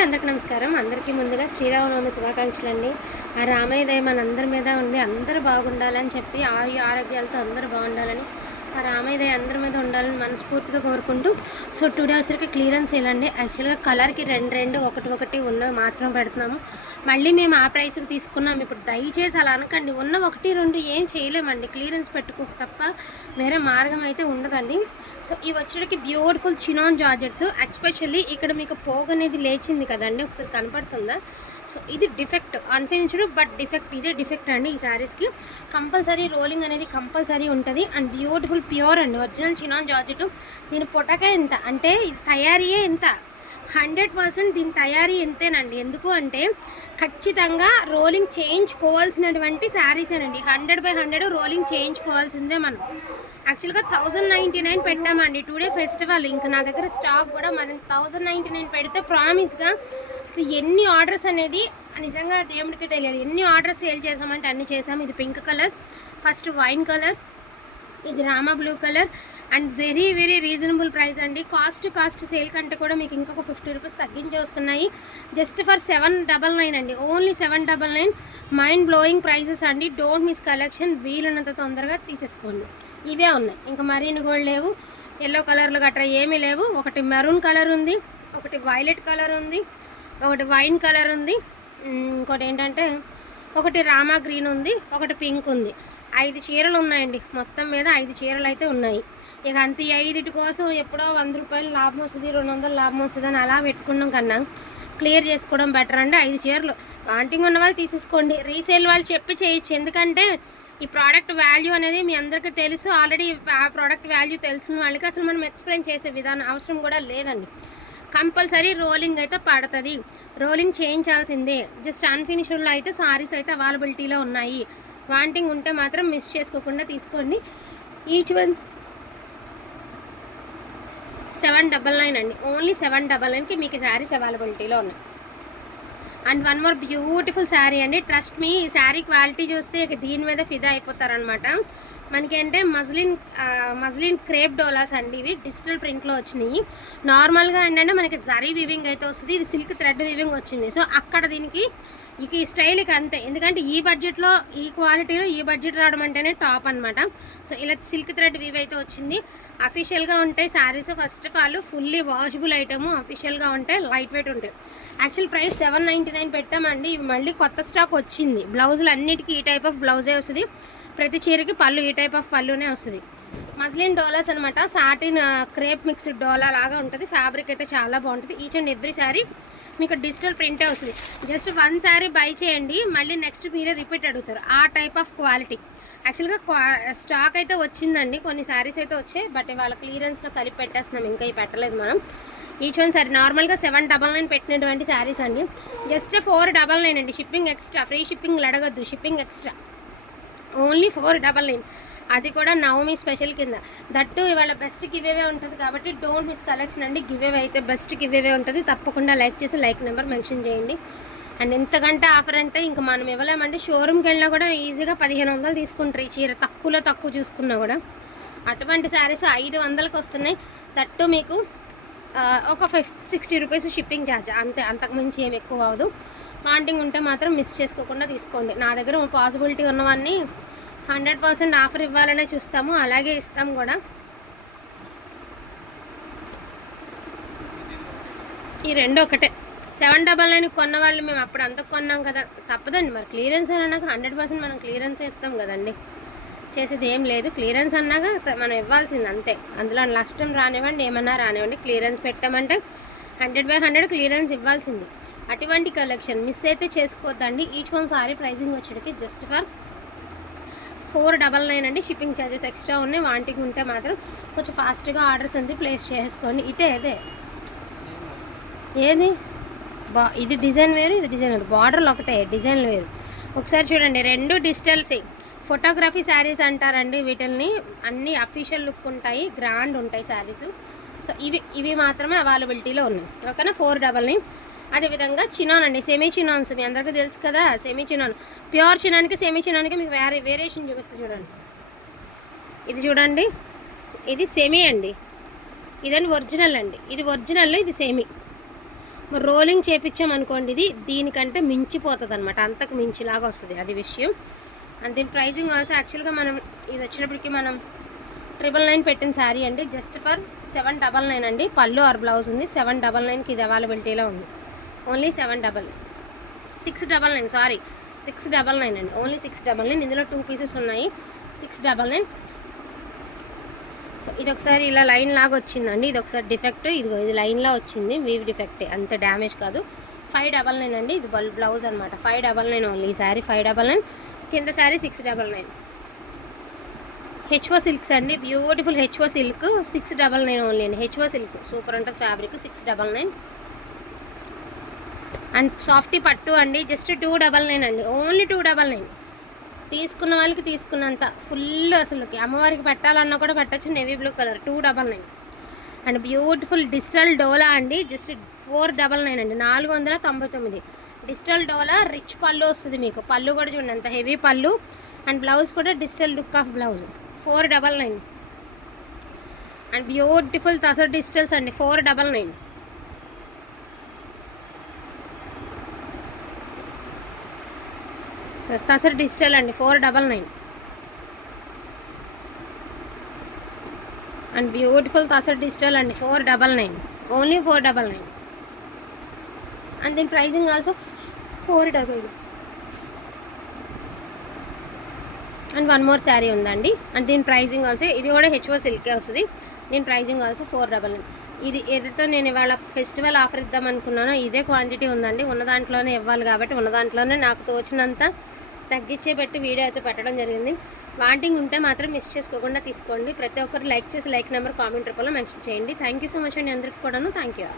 అందరికి నమస్కారం. అందరికీ ముందుగా శ్రీరామనవమి శుభాకాంక్షలు అండి ఆ రామయ్య దయ మన అందరి మీద ఉండి అందరూ బాగుండాలని చెప్పి ఆయు ఆరోగ్యాలతో అందరూ బాగుండాలని ఆ రామయ్య అందరి మీద ఉండాలని మనస్ఫూర్తిగా కోరుకుంటూ సో టుడే వచ్చరికి క్లియరెన్స్ ఇలాండి యాక్చువల్గా కలర్కి రెండు రెండు ఒకటి ఒకటి ఉన్నవి మాత్రం పెడుతున్నాము. మళ్ళీ మేము ఆ ప్రైస్కి తీసుకున్నాం. ఇప్పుడు దయచేసి అలా అనకండి. ఉన్న ఒకటి రెండు ఏం చేయలేమండి. క్లియరెన్స్ పెట్టుకో తప్ప వేరే మార్గం అయితే ఉండదండి. సో ఇవి వచ్చేటికి బ్యూటిఫుల్ చినాన్ జార్జెట్స్ ఎక్స్పెషల్లీ ఇక్కడ మీకు పోగ్ అనేది లేచింది కదండి. ఒకసారి కనపడుతుందా? సో ఇది డిఫెక్ట్ అన్ఫినిష్డ్ బట్ డిఫెక్ట్ ఇదే డిఫెక్ట్ అండి ఈ శారీస్కి కంపల్సరీ రోలింగ్ అనేది కంపల్సరీ ఉంటుంది. అండ్ బ్యూటిఫుల్ ప్యూర్ అండి ఒరిజినల్ చినాన్ జార్జెట్. దీని పొటక ఎంత? అంటే ఇది తయారీయే ఎంత? హండ్రెడ్ పర్సెంట్ దీని తయారీ ఎంతేనండి? ఎందుకు అంటే ఖచ్చితంగా రోలింగ్ చేయించుకోవాల్సినటువంటి శారీసేనండి హండ్రెడ్ బై హండ్రెడ్ రోలింగ్ చేయించుకోవాల్సిందే మనం. యాక్చువల్గా థౌజండ్ నైంటీ నైన్ పెట్టామండి. Today festival. ఇంకా నా దగ్గర స్టాక్ కూడా మనం థౌజండ్ నైంటీ నైన్ పెడితే ప్రామిస్గా అసలు ఎన్ని ఆర్డర్స్ అనేది నిజంగా దేవుడికి తెలియాలి. ఎన్ని ఆర్డర్స్ సేల్ చేసామంటే అన్ని చేసాం. ఇది pink colour first wine colour ఇది Rama blue colour and very very reasonable price అండి. కాస్ట్ కాస్ట్ సేల్ కంటే కూడా మీకు ఇంకొక ఫిఫ్టీ రూపీస్ తగ్గించి వస్తున్నాయి. Just for seven double nine అండి. Only seven double nine. Mind blowing prices అండి. Don't miss collection. వీలున్నంత తొందరగా తీసేసుకోండి. ఇవే ఉన్నాయి. ఇంకా మరీన్ గోల్డ్ లేవు. ఎల్లో కలర్లు గట్రా ఏమీ లేవు. ఒకటి మెరూన్ కలర్ ఉంది. ఒకటి వైలెట్ కలర్ ఉంది. ఒకటి వైన్ కలర్ ఉంది. ఇంకోటి ఏంటంటే ఒకటి రామా గ్రీన్ ఉంది. ఒకటి పింక్ ఉంది. ఐదు చీరలు ఉన్నాయండి. మొత్తం మీద ఐదు చీరలు అయితే ఉన్నాయి. ఇక అంత ఐదుటి కోసం ఎప్పుడో వంద రూపాయలు లాభం వస్తుంది రెండు వందలు లాభం వస్తుంది అని అలా పెట్టుకున్నాం కన్నా క్లియర్ చేసుకోవడం బెటర్ అండి ఐదు చీరలు. వాంటింగ్ ఉన్న వాళ్ళు తీసేసుకోండి. రీసేల్ వాళ్ళు చెప్పి చేయొచ్చు. ఎందుకంటే ఈ ప్రోడక్ట్ వాల్యూ అనేది మీ అందరికీ తెలుసు. ఆల్రెడీ ఆ ప్రోడక్ట్ వాల్యూ తెలిసిన వాళ్ళకి అసలు మనం ఎక్స్ప్లెయిన్ చేసే విధానం అవసరం కూడా లేదండి. కంపల్సరీ రోలింగ్ అయితే పడుతుంది. రోలింగ్ చేయించాల్సిందే. జస్ట్ అన్ఫినిష్డ్లో అయితే సారీస్ అయితే అవైలబిలిటీలో ఉన్నాయి. వాంటింగ్ ఉంటే మాత్రం మిస్ చేసుకోకుండా తీసుకోండి. Each one seven double nine అండి. ఓన్లీ సెవెన్ డబల్ నైన్కి మీకు శారీస్ అవైలబిలిటీలో ఉన్నాయి. And one more beautiful sari అండి. ట్రస్ట్ మీ ఈ శారీ క్వాలిటీ చూస్తే దీని మీద ఫిదా అయిపోతారనమాట మనకేంటే మజ్లిన్ మజ్లిన్ క్రేప్ డోలాస్ అండి ఇవి. డిజిటల్ ప్రింట్లో వచ్చినాయి. నార్మల్గా ఏంటంటే మనకి జరీ వివింగ్ అయితే వస్తుంది. ఇది సిల్క్ థ్రెడ్ వివింగ్ వచ్చింది. సో అక్కడ దీనికి ఇక ఈ స్టైల్కి అంతే. ఎందుకంటే ఈ బడ్జెట్లో ఈ క్వాలిటీలో ఈ బడ్జెట్ రావడం అంటేనే టాప్ అనమాట సో ఇలా సిల్క్ థ్రెడ్ వీవ్ అయితే వచ్చింది. అఫీషియల్గా ఉంటాయి saris first of all fully washable item అఫీషియల్గా ఉంటాయి లైట్ వెయిట్ ఉంటాయి actual price seven ninety nine పెట్టామండి. ఇవి మళ్ళీ కొత్త స్టాక్ వచ్చింది. బ్లౌజులు అన్నిటికీ ఈ టైప్ ఆఫ్ బ్లౌజే వస్తుంది. ప్రతి చీరకి పళ్ళు ఈ టైప్ ఆఫ్ పళ్ళునే వస్తుంది. మస్లిన్ డోలాస్ అనమాట సాటిన్ క్రేప్ మిక్స్డ్ డోలా లాగా ఉంటుంది. ఫ్యాబ్రిక్ అయితే చాలా బాగుంటుంది. ఈచ్ అండ్ ఎవ్రీ శారీ మీకు డిజిటల్ ప్రింటే వస్తుంది. జస్ట్ వన్ సారీ బై చేయండి మళ్ళీ నెక్స్ట్ మీరే రిపీట్ అడుగుతారు. ఆ టైప్ ఆఫ్ క్వాలిటీ. యాక్చువల్గా క్వా స్టాక్ అయితే వచ్చిందండి కొన్ని శారీస్ అయితే వచ్చాయి బట్ వాళ్ళ క్లియరెన్స్లో కలిపి పెట్టేస్తున్నాం ఇంకా ఇవి పెట్టలేదు మనం. ఈచ్ వన్ సారీ నార్మల్గా సెవెన్ డబల్ నైన్ పెట్టినటువంటి శారీస్ అండి. జస్ట్ ఫోర్ డబల్ నైన్ అండి షిప్పింగ్ ఎక్స్ట్రా ఫ్రీ షిప్పింగ్ అడగద్దు shipping extra. Only four double nine. అది కూడా నవమి స్పెషల్ కింద. దట్టు ఇవాళ బెస్ట్ గివేవే ఉంటుంది కాబట్టి డోంట్ మిస్ కలెక్షన్ అండి. గివేవే అయితే బెస్ట్ గివేవే ఉంటుంది. తప్పకుండా లైక్ చేసి లైక్ నెంబర్ మెన్షన్ చేయండి. అండ్ ఎంతకంటే ఆఫర్ అంటే ఇంకా మనం ఇవ్వలేమండి. షోరూమ్కి వెళ్ళినా కూడా ఈజీగా పదిహేను వందలు తీసుకుంటారు. ఈ చీర తక్కువలో తక్కువ చూసుకున్నా కూడా. అటువంటి శారీస్ ఐదు వందలకు వస్తున్నాయి. దట్టు మీకు ఒక fifty sixty rupees shipping charge అంతే అంతకుమించి ఏమి ఏం ఎక్కువ అవ్వదు. వాంటింగ్ ఉంటే మాత్రం మిస్ చేసుకోకుండా తీసుకోండి. నా దగ్గర పాసిబిలిటీ ఉన్నవన్నీ హండ్రెడ్ పర్సెంట్ ఆఫర్ ఇవ్వాలనే చూస్తాము అలాగే ఇస్తాం కూడా. ఈ రెండు ఒకటే. సెవెన్ డబల్ నైన్ కొన్న వాళ్ళు మేము అప్పుడు అంత కొన్నాం కదా. తప్పదండి మరి క్లియరెన్స్ అన్నాక హండ్రెడ్ పర్సెంట్ మనం క్లియరెన్స్ ఇస్తాం కదండి. చేసేది ఏం లేదు. క్లియరెన్స్ అన్నాక మనం ఇవ్వాల్సింది అంతే. అందులో నష్టం రానివ్వండి ఏమన్నా రానివ్వండి క్లియరెన్స్ పెట్టామంటే హండ్రెడ్ బై హండ్రెడ్ క్లియరెన్స్ ఇవ్వాల్సింది. అటువంటి కలెక్షన్ మిస్ అయితే చేసుకోవద్దండి. Each one sari pricing వచ్చేటికి just for four double nine అండి షిప్పింగ్ ఛార్జెస్ ఎక్స్ట్రా ఉన్నాయి. వాంటికి ఉంటే మాత్రం కొంచెం ఫాస్ట్గా ఆర్డర్స్ అంతా ప్లేస్ చేసుకోండి ఇటే అదే. ఏది? బా ఇది డిజైన్ వేరు ఇది డిజైన్ వేరు. బార్డర్లు ఒకటే డిజైన్లు వేరు. ఒకసారి చూడండి రెండు డిజిటల్స్. ఫోటోగ్రఫీ శారీస్ అంటారండి వీటిల్ని. అన్ని అఫీషియల్ లుక్ ఉంటాయి గ్రాండ్ ఉంటాయి శారీస్. సో ఇవి ఇవి మాత్రమే అవైలబిలిటీలో ఉన్నాయి. ఓకేనా? Four double nine. అదేవిధంగా చినాన్ అండి సెమీ చినాన్స్. మీ అందరికీ తెలుసు కదా సెమీ చినాన్. ప్యూర్ చినానికి సెమీ చినానికి మీకు వేరే వేరియేషన్ చూపిస్తుంది చూడండి. ఇది చూడండి ఇది సెమీ అండి. ఇదని ఒరిజినల్ అండి. ఇది ఒరిజినల్ ఇది సెమీ. మరి రోలింగ్ చేపించామనుకోండి ఇది దీనికంటే మించిపోతుంది అనమాట అంతకు మించిలాగా వస్తుంది అది విషయం. అండ్ దీని ప్రైజింగ్ ఆల్సో యాక్చువల్గా మనం ఇది వచ్చినప్పటికీ మనం ట్రిపుల్ నైన్ పెట్టిన శారీ అండి. Just for seven double nine అండి. పళ్ళు ఆర్ బ్లౌజ్ ఉంది. సెవెన్ డబల్ నైన్కి ఇది అవైలబిలిటీలో ఉంది. Only seven double six double nine sorry six double nine అండి. ఓన్లీ సిక్స్ డబల్ నైన్ ఇందులో టూ పీసెస్ ఉన్నాయి. Six double nine. సో ఇది ఒకసారి ఇలా లైన్ లాగా వచ్చిందండి. ఇది ఒకసారి డిఫెక్ట్ ఇది ఇది లైన్లా వచ్చింది. వీవ్ డిఫెక్ట్ అంత డ్యామేజ్ కాదు. ఫైవ్ డబల్ నైన్ అండి. ఇది బల్ బ్లౌజ్ అనమాట ఫైవ్ డబల్ నైన్ ఓన్లీ ఈ శారీ ఫైవ్ డబల్ నైన్. కింద sari six double nine. HO silks అండి. Beautiful HO silk six double nine only అండి. హెచ్ఓ సిల్క్ సూపర్ ఉంటుంది fabric six double nine. And softy పట్టు అండి జస్ట్ టూ డబల్ నైన్ అండి. Only two double nine. తీసుకున్న వాళ్ళకి తీసుకున్నంత. ఫుల్ అసలుకి అమ్మవారికి పెట్టాలన్నా కూడా పెట్టచ్చు navy blue colour. Two double nine. And beautiful digital డోలా అండి జస్ట్ ఫోర్ డబల్ నైన్ అండి. నాలుగు వందల తొంభై తొమ్మిది. డిజిటల్ డోలా రిచ్ పళ్ళు వస్తుంది మీకు. పళ్ళు కూడా చూడండి అంత హెవీ పళ్ళు. అండ్ బ్లౌజ్ కూడా digital look of blouse. Four double nine. And beautiful tussar digitals అండి four double nine. Tussar digital అండి four double nine. And beautiful tussar digital అండి four double nine. Only four double nine. And దీని pricing also four double and one more sari ఉందండి. And దీని pricing also ఇది కూడా HO సిల్కే వస్తుంది. దీని pricing also four double nine. ఇది ఏదైతే నేను ఇవాళ ఫెస్టివల్ ఆఫర్ ఇద్దాం అనుకున్నానో ఇదే క్వాంటిటీ ఉందండి. ఉన్న దాంట్లోనే ఇవ్వాలి కాబట్టి ఉన్న దాంట్లోనే నాకు తోచినంత తగ్గించే పెట్టి వీడియో అయితే పెట్టడం జరిగింది. వాంటింగ్ ఉంటే మాత్రం మిస్ చేసుకోకుండా తీసుకోండి. ప్రతి ఒక్కరు లైక్ చేసి లైక్ నెంబర్ కామెంట్ రూపంలో మెన్షన్ చేయండి. థ్యాంక్ యూ సో మచ్ అండి అందరికీ కూడాను. Thank you